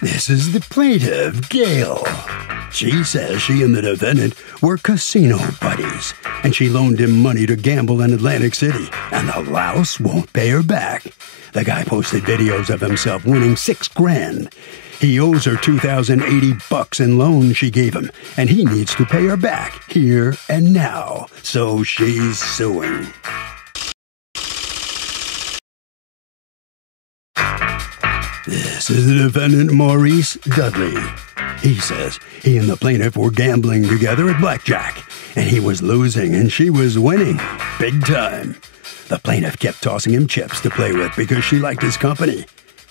This is the plaintiff, Gail. She says she and the defendant were casino buddies, and she loaned him money to gamble in Atlantic City, and the louse won't pay her back. The guy posted videos of himself winning $6,000. He owes her $2,080 in loan she gave him, and he needs to pay her back here and now. So she's suing. This is the defendant, Maurice Dudley. He says he and the plaintiff were gambling together at blackjack, and he was losing and she was winning big time. The plaintiff kept tossing him chips to play with because she liked his company.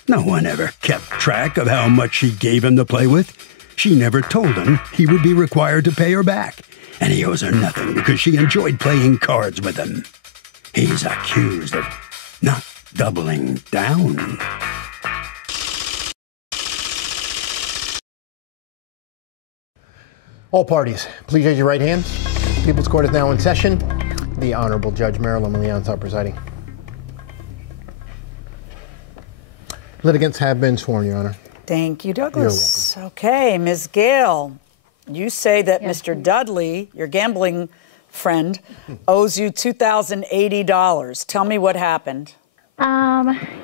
No one ever kept track of how much she gave him to play with. She never told him he would be required to pay her back, and he owes her nothing because she enjoyed playing cards with him. He's accused of not doubling down. All parties, please raise your right hands. People's Court is now in session. The Honorable Judge Marilyn Leontel presiding. Litigants have been sworn, Your Honor. Thank you, Douglas. Okay, Ms. Gale, you say that Mr. Dudley, your gambling friend, owes you $2,080. Tell me what happened.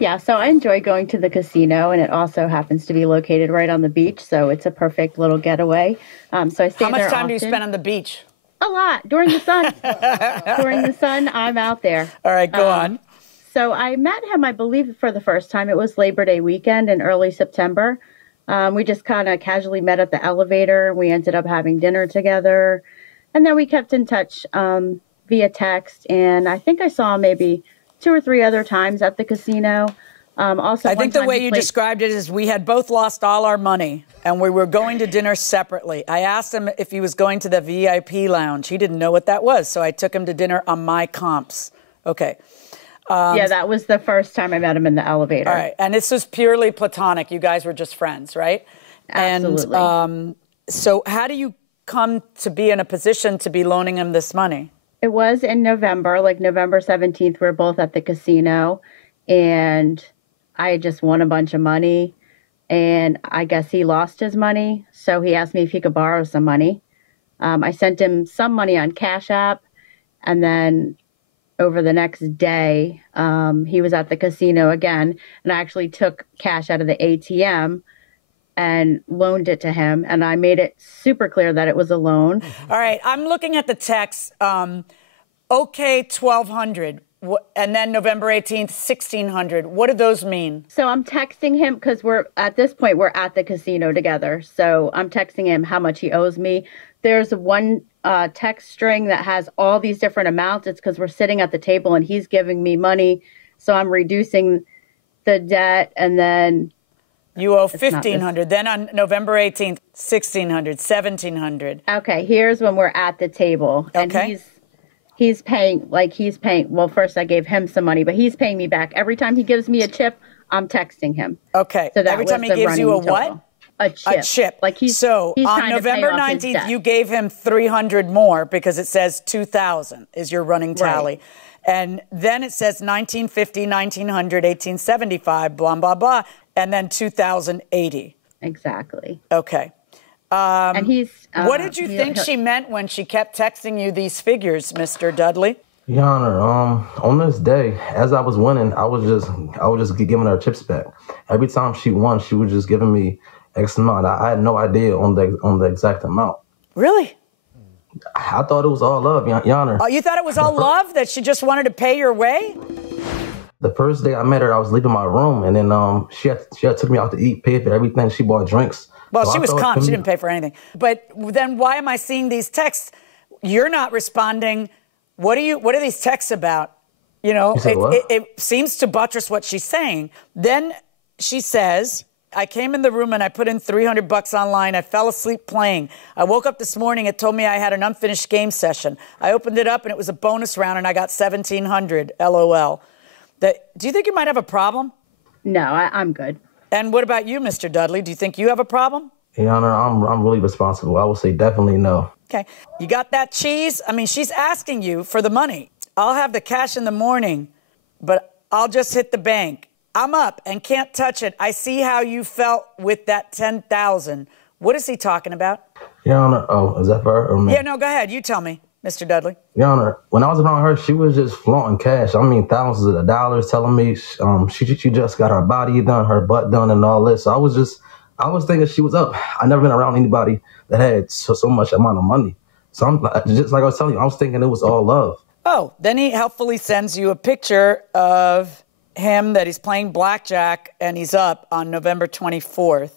Yeah, so I enjoy going to the casino, and it also happens to be located right on the beach, so it's a perfect little getaway. So I stay there. How much time do you spend on the beach? A lot. During the sun. During the sun, I'm out there. All right, go on. So I met him, I believe, for the first time. It was Labor Day weekend in early September. We just kind of casually met at the elevator. We ended up having dinner together, and then we kept in touch via text, and I think I saw him maybe 2 or 3 other times at the casino. Also, I think the way you described it is we had both lost all our money and we were going to dinner separately. I asked him if he was going to the VIP lounge. He didn't know what that was, so I took him to dinner on my comps. Okay. Yeah, that was the first time I met him in the elevator. All right. And this was purely platonic. You guys were just friends, right? Absolutely. And so how do you come to be in a position to be loaning him this money? It was in November, like November 17th. We were both at the casino, and I just won a bunch of money, and I guess he lost his money, so he asked me if he could borrow some money. I sent him some money on Cash App, and then over the next day, he was at the casino again, and I actually took cash out of the ATM and loaned it to him, and I made it super clear that it was a loan. All right, I'm looking at the text, okay, $1,200, and then November 18th, $1,600. What do those mean? So I'm texting him because at this point, we're at the casino together. So I'm texting him how much he owes me. There's one text string that has all these different amounts. It's because we're sitting at the table and he's giving me money. So I'm reducing the debt, and then you owe $1,500. Then on November 18th, $1,600, $1,700. Okay, here's when we're at the table. And okay. He's paying, well, first I gave him some money, but he's paying me back. Every time he gives me a chip, I'm texting him. Okay. So every time he gives you a what? A chip. A chip. Like he's on November to 19th, you gave him $300 more because it says $2,000 is your running tally. Right. And then it says $1,950, $1,900, $1,875, blah, blah, blah, and then $2,080. Exactly. Okay. And he's... what did you think she meant when she kept texting you these figures, Mr. Dudley? Your Honor, on this day, as I was winning, I was just giving her chips back. Every time she won, she was just giving me X amount. I had no idea on the exact amount. Really? I thought it was all love, Your Honor. Oh, you thought it was all love, that she just wanted to pay your way? The first day I met her, I was leaving my room, and then she had took me out to eat, paid for everything. She bought drinks. Well, she was calm. She didn't pay for anything. But then why am I seeing these texts? You're not responding. What are these texts about? You know, it seems to buttress what she's saying. Then she says, I came in the room and I put in $300 online. I fell asleep playing. I woke up this morning. It told me I had an unfinished game session. I opened it up and it was a bonus round and I got $1,700. LOL. Do you think you might have a problem? No, I'm good. And what about you, Mr. Dudley? Do you think you have a problem? Your Honor, I'm really responsible. I would say definitely no. Okay. You got that cheese? I mean, she's asking you for the money. I'll have the cash in the morning, but I'll just hit the bank. I'm up and can't touch it. I see how you felt with that $10,000. What is he talking about? Your Honor, oh, is that for her or me? Yeah, no, go ahead. You tell me, Mr. Dudley. Your Honor, when I was around her, she was just flaunting cash. I mean, thousands of dollars, telling me she just got her body done, her butt done, and all this. So I was thinking she was up. I never been around anybody that had so much amount of money. So I'm just like I was telling you, I was thinking it was all love. Oh, then he helpfully sends you a picture of him that he's playing blackjack and he's up on November 24th.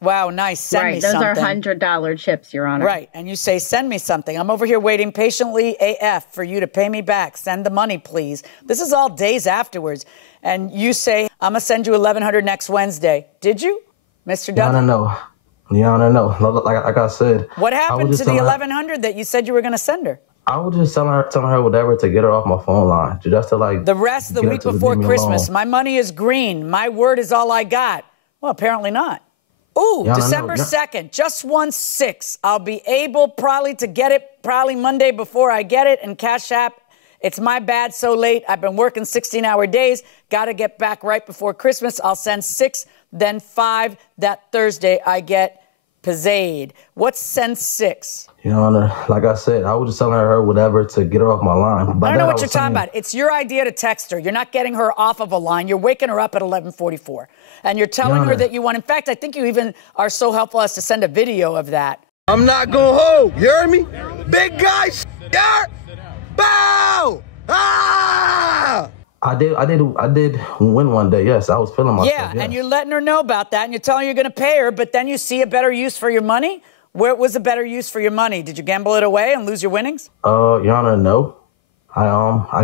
Wow, nice. Send me something. Right, those are $100 chips, Your Honor. Right, and you say, send me something. I'm over here waiting patiently AF for you to pay me back. Send the money, please. This is all days afterwards. And you say, I'm going to send you $1,100 next Wednesday. Did you, Mr. Dudley? No. No. Like I said. What happened to the $1,100 that you said you were going to send her? I was just telling her whatever to get her off my phone line. Just to like. The rest of the week before Christmas. My money is green. My word is all I got. Well, apparently not. Ooh, December 2nd, just 1/6. I'll be able probably to get it probably Monday before I get it. And Cash App, it's my bad, so late. I've been working 16-hour days. Got to get back right before Christmas. I'll send 6, then 5. That Thursday I get paid. What's send 6? Your Honor, like I said, I was just telling her whatever to get her off my line. I don't know what you're talking about. It's your idea to text her. You're not getting her off of a line. You're waking her up at 11:44. And you're telling her that you want. In fact, I think you even are so helpful as to send a video of that. I'm not going home. You heard me? Big guy, yeah? Bow! Ah! I did win one day. Yes, I was feeling myself. Yeah, yes. And you're letting her know about that, and you're telling her you're going to pay her, but then you see a better use for your money? Where was a better use for your money? Did you gamble it away and lose your winnings? Your Honor, no.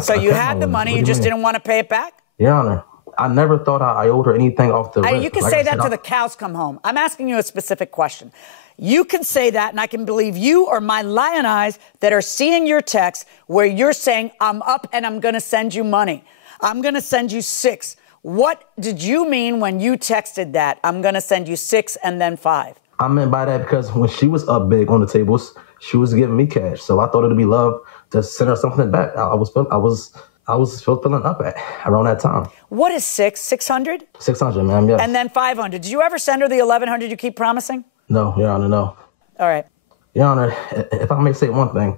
So you had the money, you just didn't want to pay it back? Your Honor, I never thought I owed her anything off the wrist. You can say that till the cows come home. I'm asking you a specific question. You can say that, and I can believe you or my lion eyes that are seeing your text where you're saying, I'm up and I'm going to send you money. I'm going to send you 6. What did you mean when you texted that? I'm going to send you 6 and then 5. I meant by that because when she was up big on the tables, she was giving me cash. So I thought it'd be love to send her something back. I was feeling up at around that time. What is 6? 600? 600, ma'am, yes. And then 500. Did you ever send her the 1,100 you keep promising? No, Your Honor, no. All right. Your Honor, if I may say one thing,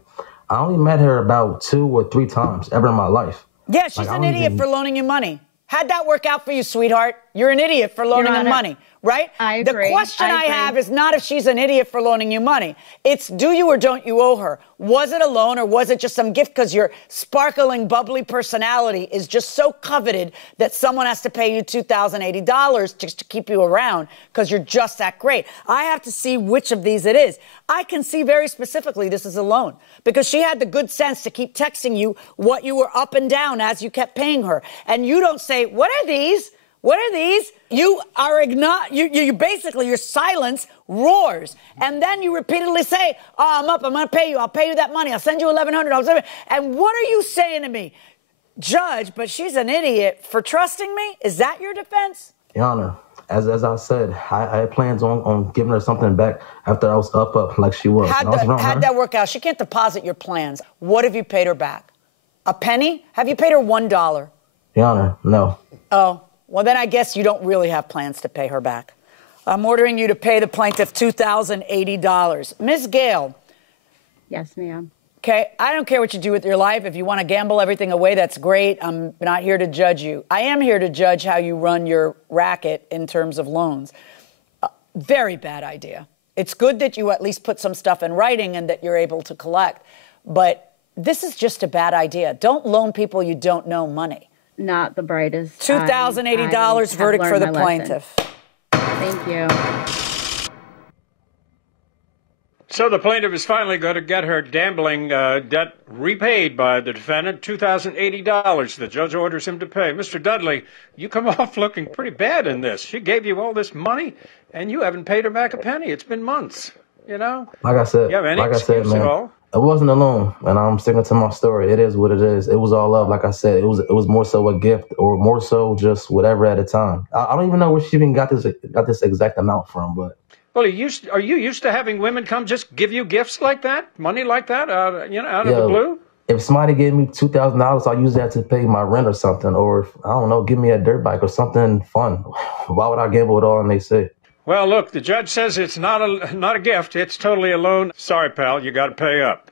I only met her about 2 or 3 times ever in my life. Yeah, she's an idiot for loaning you money. How'd that work out for you, sweetheart? You're an idiot for loaning her money, right? I agree. The question I have is not if she's an idiot for loaning you money. It's do you or don't you owe her? Was it a loan or was it just some gift because your sparkling, bubbly personality is just so coveted that someone has to pay you $2,080 just to keep you around because you're just that great? I have to see which of these it is. I can see very specifically this is a loan because she had the good sense to keep texting you what you were up and down as you kept paying her. And you don't say, what are these? What are these? You are you basically, your silence roars. And then you repeatedly say, oh, I'm up, I'm going to pay you. I'll pay you that money. I'll send you $1,100. And what are you saying to me? Judge, but she's an idiot for trusting me? Is that your defense? Your Honor, as I said, I had plans on giving her something back after I was up like she was. How'd that work out? She can't deposit your plans. What have you paid her back? A penny? Have you paid her $1? Your Honor, no. Oh. Well, then I guess you don't really have plans to pay her back. I'm ordering you to pay the plaintiff $2,080. Ms. Gale. Yes, ma'am. Okay, I don't care what you do with your life. If you want to gamble everything away, that's great. I'm not here to judge you. I am here to judge how you run your racket in terms of loans. Very bad idea. It's good that you at least put some stuff in writing and that you're able to collect. But this is just a bad idea. Don't loan people you don't know money. Not the brightest. $2,080 verdict for the plaintiff. Thank you. So the plaintiff is finally going to get her gambling debt repaid by the defendant, $2,080. The judge orders him to pay. Mr. Dudley, you come off looking pretty bad in this. She gave you all this money, and you haven't paid her back a penny. It's been months, you know? Like I said, you have any excuse at all? It wasn't alone, and I'm sticking to my story. It is what it is. It was all love, like I said. It was more so a gift, or more so just whatever at the time. I don't even know where she even got this exact amount from, but. Well, are you used to having women come just give you gifts like that, money like that, out of the blue? if somebody gave me $2,000, I'll use that to pay my rent or something. Or, I don't know, give me a dirt bike or something fun. Why would I gamble with all and they say? Well, look, the judge says it's not a gift. It's totally a loan. Sorry, pal, you got to pay up.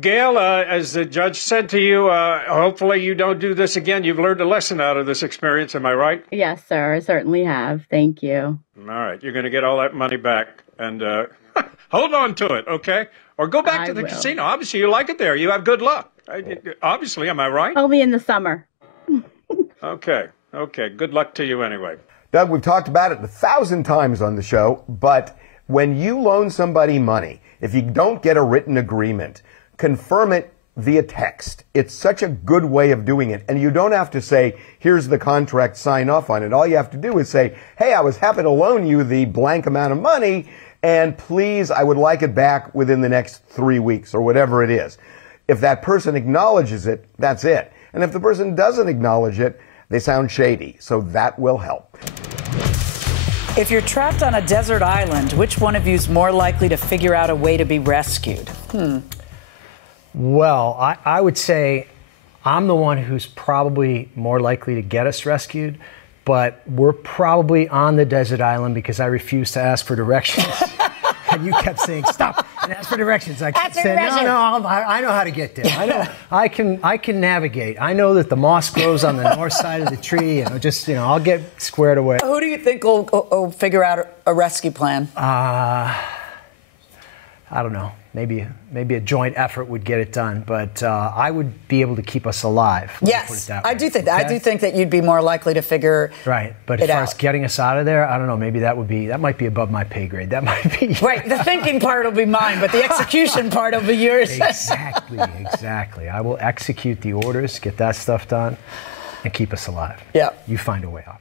Gail, as the judge said to you, hopefully you don't do this again. You've learned a lesson out of this experience, am I right? Yes, sir. I certainly have. Thank you. All right, you're going to get all that money back, and hold on to it, okay? Or go back to the casino. Obviously, you like it there. You have good luck. Obviously, am I right? Only in the summer. Okay. Good luck to you anyway. Doug, we've talked about it 1,000 times on the show, but when you loan somebody money, if you don't get a written agreement, confirm it via text. It's such a good way of doing it. And you don't have to say, here's the contract, sign off on it. All you have to do is say, hey, I was happy to loan you the blank amount of money, and please, I would like it back within the next 3 weeks or whatever it is. If that person acknowledges it, that's it. And if the person doesn't acknowledge it, they sound shady. So that will help. If you're trapped on a desert island, which one of you is more likely to figure out a way to be rescued? Well, I would say I'm the one who's probably more likely to get us rescued, but we're probably on the desert island because I refused to ask for directions. And you kept saying, stop and ask for directions. I kept saying, no, I know how to get there. I know, I can navigate. I know that the moss grows on the north side of the tree, and I'll get squared away. Who do you think will figure out a rescue plan? I don't know. Maybe a joint effort would get it done, but I would be able to keep us alive. Yes, I do think that. I do think that you'd be more likely to figure right. But as far as getting us out of there, I don't know. Maybe that might be above my pay grade. That might be right. The thinking part will be mine, but the execution part will be yours. Exactly. I will execute the orders, get that stuff done, and keep us alive. Yeah. You find a way out.